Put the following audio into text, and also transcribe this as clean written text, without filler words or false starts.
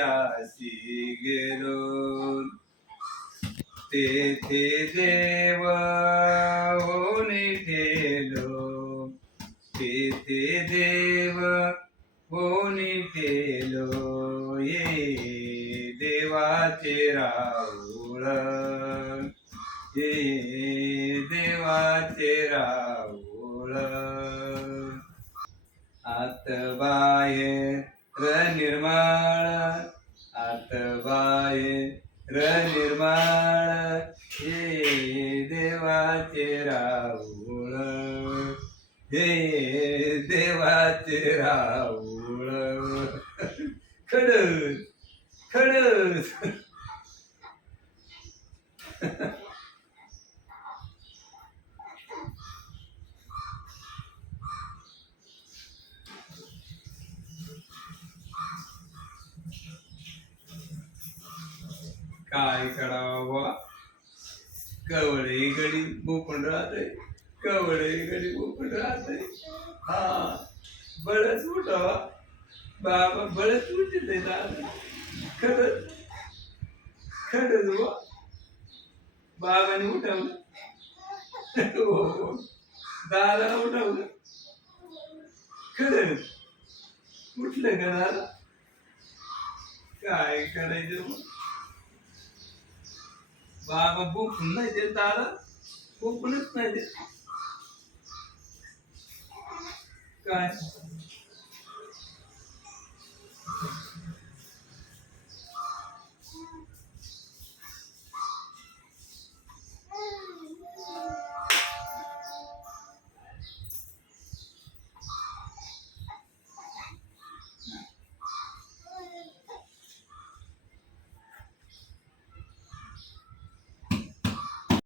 पायाशी गेलो तेथे देव होऊन ठेलो तेथे देव होऊन ठेलो ये देवाचे राऊळ ये देवाचे राऊळ आत बाहेर निर्माळ आत बाहेर निर्माळ हे देवाचे राऊळ हे देवाचे राऊळ खडस खडस काय करावं कवळे गडी बोकून राहते कवळे गडी बोकून राहते हा बळच उठावा बाबा बळच उठते दादा खरंच खरंच बुवा बाबाने उठवलं हो दादाला उठवलं खरंच उठलं का दादा काय करायचं मग बाबा बोकून नाही देत दादा बोकूनच नाही देत काय